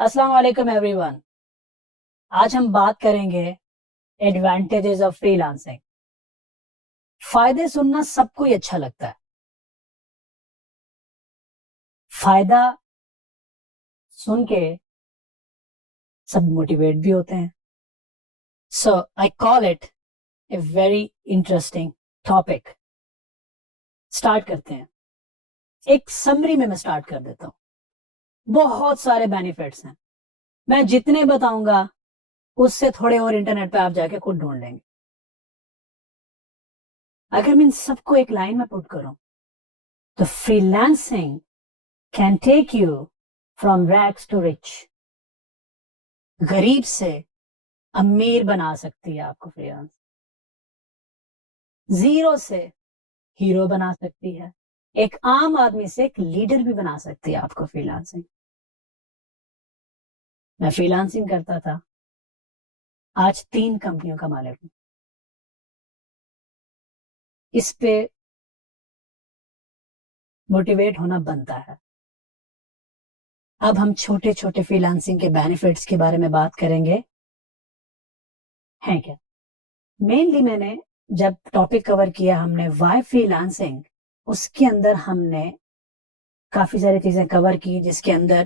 السلام علیکم every one. آج ہم بات کریں گے ایڈوانٹیجز آف فری لانسنگ. فائدے سننا سب کو ہی اچھا لگتا ہے. فائدہ سن کے سب موٹیویٹ بھی ہوتے ہیں. So I call it a very interesting topic. Start کرتے ہیں. ایک سمری میں اسٹارٹ کر دیتا ہوں. بہت سارے بینیفٹس ہیں. میں جتنے بتاؤں گا اس سے تھوڑے اور انٹرنیٹ پہ آپ جا کے خود ڈھونڈ لیں گے. اگر میں ان سب کو ایک لائن میں پٹ کروں تو freelancing can take you from rags to rich. غریب سے امیر بنا سکتی ہے آپ کو فری لانس. زیرو سے ہیرو بنا سکتی ہے. ایک عام آدمی سے ایک لیڈر بھی بنا سکتی ہے آپ کو فری لانسنگ. میں فری لانسنگ کرتا تھا, آج 3 کمپنیوں کا مالک ہوں. اس پہ موٹیویٹ ہونا بنتا ہے. اب ہم چھوٹے چھوٹے فری لانسنگ کے بینیفٹس کے بارے میں بات کریں گے. ہیں کیا؟ مینلی میں نے جب ٹاپک کور کیا ہم نے وائی فری لانسنگ, اس کے اندر ہم نے کافی ساری چیزیں کور کی جس کے اندر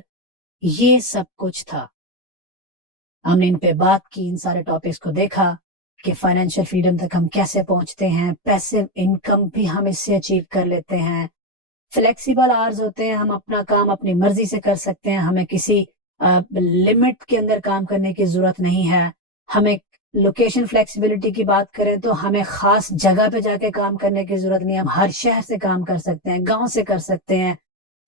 یہ سب کچھ تھا. ہم نے ان پہ بات کی, ان سارے ٹاپکس کو دیکھا کہ فائنینشیل فریڈم تک ہم کیسے پہنچتے ہیں, پیسو انکم بھی ہم اس سے اچیو کر لیتے ہیں, فلیکسیبل آورز ہوتے ہیں, ہم اپنا کام اپنی مرضی سے کر سکتے ہیں, ہمیں کسی لمٹ کے اندر کام کرنے کی ضرورت نہیں ہے. ہمیں لوکیشن فلیکسیبلٹی کی بات کریں تو ہمیں خاص جگہ پہ جا کے کام کرنے کی ضرورت نہیں ہے. ہم ہر شہر سے کام کر سکتے ہیں, گاؤں سے کر سکتے ہیں,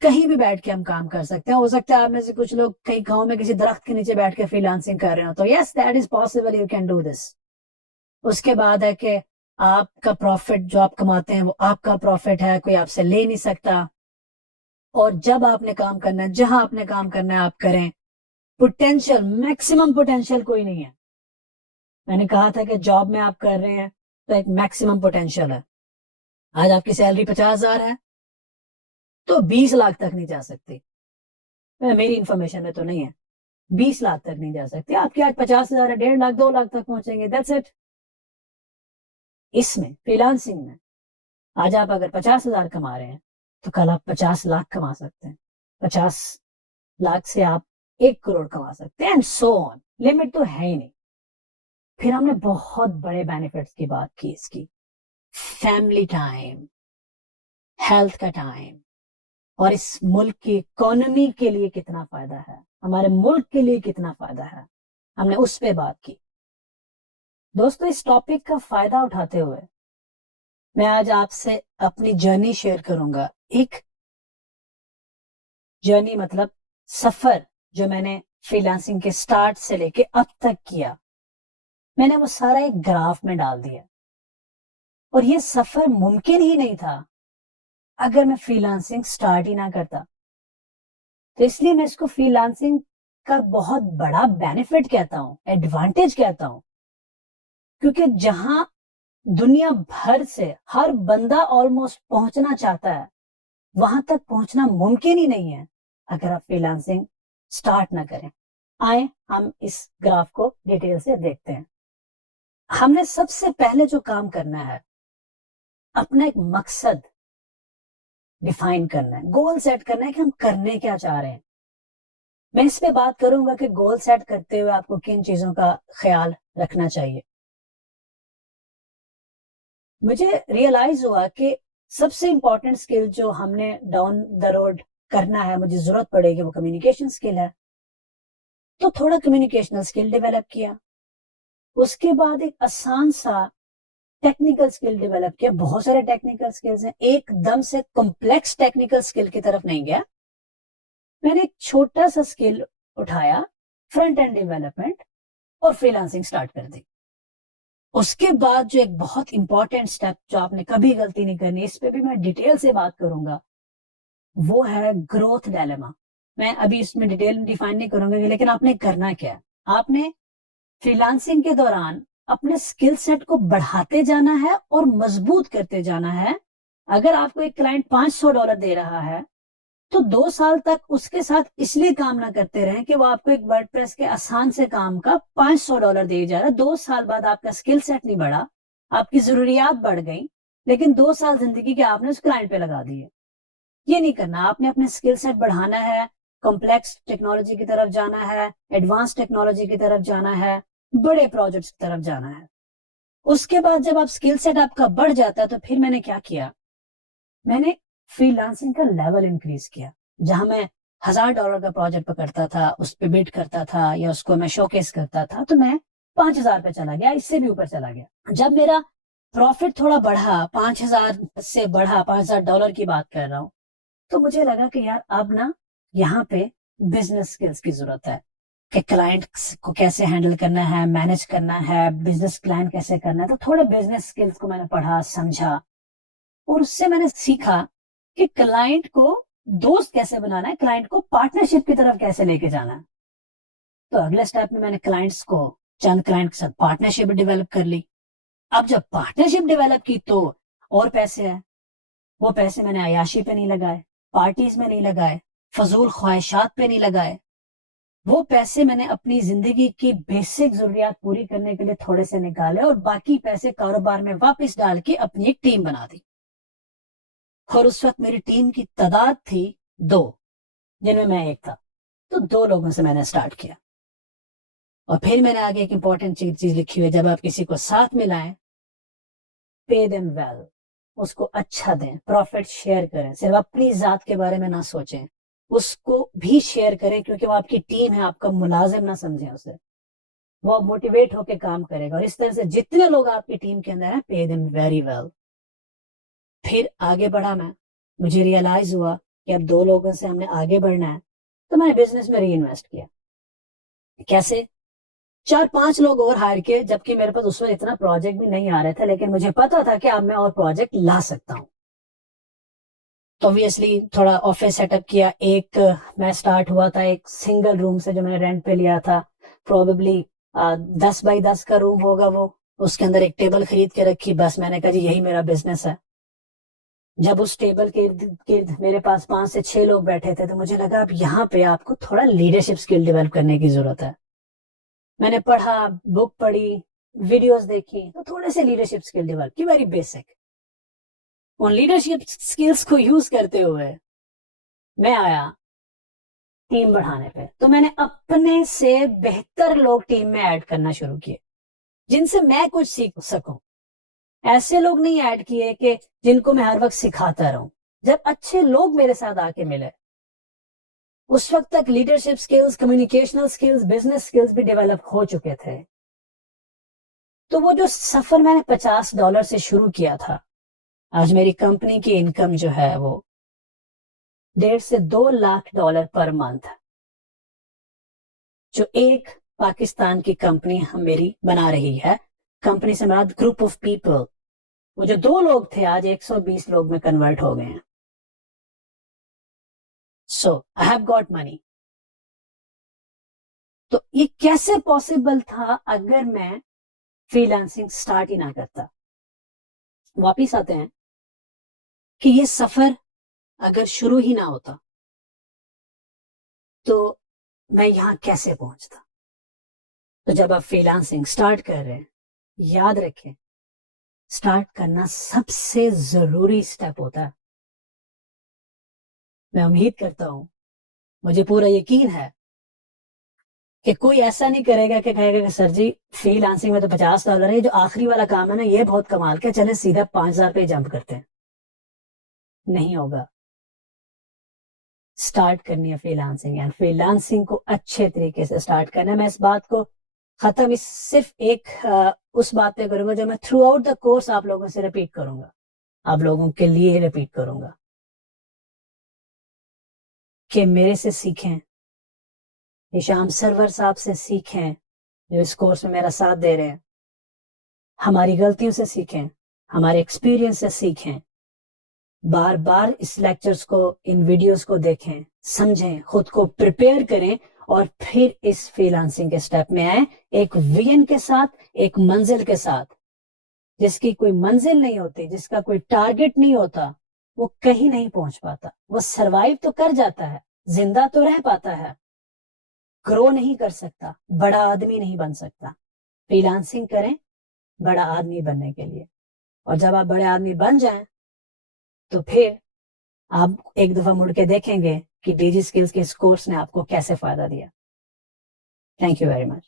کہیں بھی بیٹھ کے ہم کام کر سکتے ہیں. ہو سکتا ہے آپ میں سے کچھ لوگ کئی گاؤں میں کسی درخت کے نیچے بیٹھ کے فری لانسنگ کر رہے ہو, تو yes that is possible, you can do this. اس کے بعد ہے کہ آپ کا پروفٹ جو آپ کماتے ہیں وہ آپ کا پروفٹ ہے, کوئی آپ سے لے نہیں سکتا. اور جب آپ نے کام کرنا ہے, جہاں آپ نے کام کرنا ہے آپ کریں. پوٹینشیل, میکسیمم پوٹینشیل کوئی نہیں ہے. میں نے کہا تھا کہ جاب میں آپ کر رہے ہیں تو ایک میکسیمم پوٹینشیل ہے. آج آپ کی سیلری 50,000 ہے تو 20 لاکھ تک نہیں جا سکتی. میری انفارمیشن میں تو نہیں ہے, 20 لاکھ تک نہیں جا سکتی. آپ کی آج 50,000 ہے, 1.5 لاکھ 2 لاکھ تک پہنچیں گے, دیٹس اٹ. اس میں فری لانسنگ میں آج آپ اگر 50,000 کما رہے ہیں تو کل آپ 50 لاکھ کما سکتے ہیں. 50 لاکھ سے آپ 1 کروڑ کما سکتے ہیں, اینڈ سو آن. لمٹ تو ہے ہی نہیں. پھر ہم نے بہت بڑے بینیفٹس کی بات کی اس کی. فیملی ٹائم, ہیلتھ کا ٹائم, اور اس ملک کی اکانومی کے لیے کتنا فائدہ ہے, ہمارے ملک کے لیے کتنا فائدہ ہے, ہم نے اس پہ بات کی. دوستو, اس ٹاپک کا فائدہ اٹھاتے ہوئے میں آج آپ سے اپنی جرنی شیئر کروں گا. ایک جرنی مطلب سفر جو میں نے فری لانسنگ کے سٹارٹ سے لے کے اب تک کیا. میں نے وہ سارا ایک گراف میں ڈال دیا. اور یہ سفر ممکن ہی نہیں تھا اگر میں فری لانسنگ سٹارٹ ہی نہ کرتا. تو اس لیے میں اس کو فری لانسنگ کا بہت بڑا بینیفٹ کہتا ہوں, ایڈوانٹیج کہتا ہوں. کیونکہ جہاں دنیا بھر سے ہر بندہ آلموسٹ پہنچنا چاہتا ہے, وہاں تک پہنچنا ممکن ہی نہیں ہے اگر آپ فری لانسنگ سٹارٹ نہ کریں. آئیں ہم اس گراف کو ڈیٹیل سے دیکھتے ہیں. ہم نے سب سے پہلے جو کام کرنا ہے, اپنا ایک مقصد ڈیفائن کرنا ہے, گول سیٹ کرنا ہے کہ ہم کرنے کیا چاہ رہے ہیں. میں اس پہ بات کروں گا کہ گول سیٹ کرتے ہوئے آپ کو کن چیزوں کا خیال رکھنا چاہیے. مجھے ریئلائز ہوا کہ سب سے امپورٹنٹ اسکل جو ہم نے ڈاؤن دا روڈ کرنا ہے, مجھے ضرورت پڑے گی, وہ کمیونیکیشن اسکل ہے. تو تھوڑا کمیونیکیشنل اسکل ڈیولپ کیا. اس کے بعد ایک آسان سا ٹیکنیکل اسکل ڈیولپ کیا. بہت سارے ٹیکنیکل اسکلز ہیں, ایک دم سے کمپلیکس ٹیکنیکل اسکل کی طرف نہیں گیا. میں نے ایک چھوٹا سا اسکل اٹھایا, فرنٹ اینڈ ڈیولپمنٹ, اور فری لانسنگ سٹارٹ کر دی. اس کے بعد جو ایک بہت امپورٹنٹ سٹیپ جو آپ نے کبھی غلطی نہیں کرنی, اس پہ بھی میں ڈیٹیل سے بات کروں گا, وہ ہے گروتھ ڈائلیما. میں ابھی اس میں ڈیٹیل میں ڈیفائن نہیں کروں گا, لیکن آپ نے کرنا کیا ہے, آپ نے فری لانسنگ کے دوران اپنے اسکل سیٹ کو بڑھاتے جانا ہے اور مضبوط کرتے جانا ہے. اگر آپ کو ایک کلائنٹ $500 دے رہا ہے تو 2 سال تک اس کے ساتھ اس لیے کام نہ کرتے رہیں کہ وہ آپ کو ایک ورڈ پریس کے آسان سے کام کا $500 دے جا رہا ہے. 2 سال بعد آپ کا اسکل سیٹ نہیں بڑھا, آپ کی ضروریات بڑھ گئی, لیکن 2 سال زندگی کے آپ نے اس کلائنٹ پہ لگا دیے. یہ نہیں کرنا. آپ نے اپنے اسکل سیٹ بڑھانا ہے, کمپلیکس ٹیکنالوجی کی طرف جانا ہے, ایڈوانس ٹیکنالوجی کی طرف جانا ہے, بڑے پروجیکٹس کی طرف جانا ہے. اس کے بعد جب آپ اسکل سیٹ آپ کا بڑھ جاتا ہے تو پھر میں نے کیا کیا, میں نے فری لانسنگ کا لیول انکریز کیا. جہاں میں $1000 کا پروجیکٹ پکڑتا تھا, اس پہ بٹ کرتا تھا یا اس کو میں شوکیس کرتا تھا, تو میں 5000 پہ چلا گیا, اس سے بھی اوپر چلا گیا. جب میرا پروفٹ تھوڑا بڑھا, 5000 سے بڑھا, $5000 کی بات کر رہا ہوں, تو مجھے لگا کہ یار اب نا یہاں پہ بزنس سکلز کی ضرورت ہے کہ کلائنٹ کو کیسے ہینڈل کرنا ہے, مینج کرنا ہے, بزنس پلان کیسے کرنا ہے. تو تھوڑے بزنس سکلز کو میں نے پڑھا, سمجھا, اور اس سے میں نے سیکھا کہ کلائنٹ کو دوست کیسے بنانا ہے, کلائنٹ کو پارٹنرشپ کی طرف کیسے لے کے جانا ہے. تو اگلے سٹیپ میں نے کلائنٹس کو, چند کلائنٹ کے ساتھ پارٹنرشپ ڈیولپ کر لی. اب جب پارٹنرشپ ڈیولپ کی تو اور پیسے ہیں. وہ پیسے میں نے عیاشی پہ نہیں لگائے, پارٹیز میں نہیں لگائے, فضول خواہشات پہ نہیں لگائے. وہ پیسے میں نے اپنی زندگی کی بیسک ضروریات پوری کرنے کے لیے تھوڑے سے نکالے, اور باقی پیسے کاروبار میں واپس ڈال کے اپنی ایک ٹیم بنا دی. اور اس وقت میری ٹیم کی تعداد تھی 2, جن میں ایک تھا. تو 2 لوگوں سے میں نے سٹارٹ کیا. اور پھر میں نے آگے ایک امپورٹنٹ چیز لکھی ہوئی, جب آپ کسی کو ساتھ ملائیں, پے دیم ویل, اس کو اچھا دیں, پروفٹ شیئر کریں, صرف اپنی ذات کے بارے میں نہ سوچیں, اس کو بھی شیئر کریں, کیونکہ وہ آپ کی ٹیم ہے, آپ کا ملازم نہ سمجھیں اسے. وہ موٹیویٹ ہو کے کام کرے گا. اور اس طرح سے جتنے لوگ آپ کی ٹیم کے اندر ہیں, پے دیم ویری ویل. پھر آگے بڑھا میں, مجھے ریئلائز ہوا کہ اب 2 لوگوں سے ہم نے آگے بڑھنا ہے, تو میں نے بزنس میں ری انویسٹ کیا. کیسے؟ 4-5 لوگ اور ہائر کیے, جبکہ میرے پاس اس وقت اتنا پروجیکٹ بھی نہیں آ رہے تھے, لیکن مجھے پتا تھا کہ اب میں اور پروجیکٹ لا سکتا ہوں. تو obviously تھوڑا آفس سیٹ اپ کیا. ایک میں سٹارٹ ہوا تھا ایک سنگل روم سے جو میں نے رینٹ پہ لیا تھا, پروبیبلی 10x10 کا روم ہوگا وہ. اس کے اندر ایک ٹیبل خرید کے رکھی, بس میں نے کہا جی یہی میرا بزنس ہے. جب اس ٹیبل کے ارد میرے پاس 5 سے 6 لوگ بیٹھے تھے, تو مجھے لگا اب یہاں پہ آپ کو تھوڑا لیڈرشپ سکل ڈیولپ کرنے کی ضرورت ہے. میں نے پڑھا, بک پڑھی, ویڈیوز دیکھی, تو تھوڑے سے لیڈرشپ سکل ڈیولپ کی, ویری بیسک. ان لیڈرشپ سکلز کو یوز کرتے ہوئے میں آیا ٹیم بڑھانے پہ. تو میں نے اپنے سے بہتر لوگ ٹیم میں ایڈ کرنا شروع کیے, جن سے میں کچھ سیکھ سکوں. ایسے لوگ نہیں ایڈ کیے کہ جن کو میں ہر وقت سکھاتا رہوں. جب اچھے لوگ میرے ساتھ آ کے ملے, اس وقت تک leadership skills, communicational skills, business skills بھی ڈیولپ ہو چکے تھے. تو وہ جو سفر میں نے $50 سے شروع کیا تھا, آج میری کمپنی کی انکم جو ہے وہ $1.5 سے $2 لاکھ پر منتھ, جو ایک پاکستان کی کمپنی ہم میری بنا رہی ہے. کمپنی سے مراد گروپ آف پیپل. وہ جو 2 لوگ تھے آج 120 لوگ میں کنورٹ ہو گئے ہیں. سو آئی ہیو گاٹ منی. تو یہ کیسے پاسبل تھا اگر میں فری لانسنگ سٹارٹ ہی نہ کرتا؟ واپس آتے ہیں کہ یہ سفر اگر شروع ہی نہ ہوتا تو میں یہاں کیسے پہنچتا. تو جب آپ فری لانسنگ سٹارٹ کر رہے ہیں, یاد رکھیں سٹارٹ کرنا سب سے ضروری سٹیپ ہوتا ہے. میں امید کرتا ہوں, مجھے پورا یقین ہے کہ کوئی ایسا نہیں کرے گا کہ کہے گا کہ سر جی فری لانسنگ میں تو $50 ہے, جو آخری والا کام ہے نا یہ بہت کمال کے, چلے سیدھا 5000 پہ جمپ کرتے ہیں. نہیں ہوگا. سٹارٹ کرنی ہے free lancing, and free lancing کو اچھے طریقے سے سٹارٹ کرنا ہے. میں اس بات کو ختم صرف ایک اس بات پہ کروں گا جو میں تھرو آؤٹ دا کورس آپ لوگوں سے ریپیٹ کروں گا, آپ لوگوں کے لیے ریپیٹ کروں گا, کہ میرے سے سیکھیں, ہشام سرور صاحب سے سیکھیں جو اس کورس میں میرا ساتھ دے رہے ہیں. ہماری غلطیوں سے سیکھیں, ہمارے ایکسپیرینس سے سیکھیں, بار بار اس لیکچرز کو, ان ویڈیوز کو دیکھیں, سمجھیں, خود کو پریپیئر کریں, اور پھر اس فری لانسنگ کے سٹیپ میں آئیں ایک ویژن کے ساتھ, ایک منزل کے ساتھ. جس کی کوئی منزل نہیں ہوتی, جس کا کوئی ٹارگٹ نہیں ہوتا, وہ کہیں نہیں پہنچ پاتا. وہ سروائیو تو کر جاتا ہے, زندہ تو رہ پاتا ہے, گرو نہیں کر سکتا, بڑا آدمی نہیں بن سکتا. فری لانسنگ کریں بڑا آدمی بننے کے لیے, اور جب آپ بڑے آدمی بن جائیں تو پھر آپ ایک دفعہ مڑ کے دیکھیں گے کہ ڈیجی اسکلز کے اس کورس نے آپ کو کیسے فائدہ دیا. Thank you very much.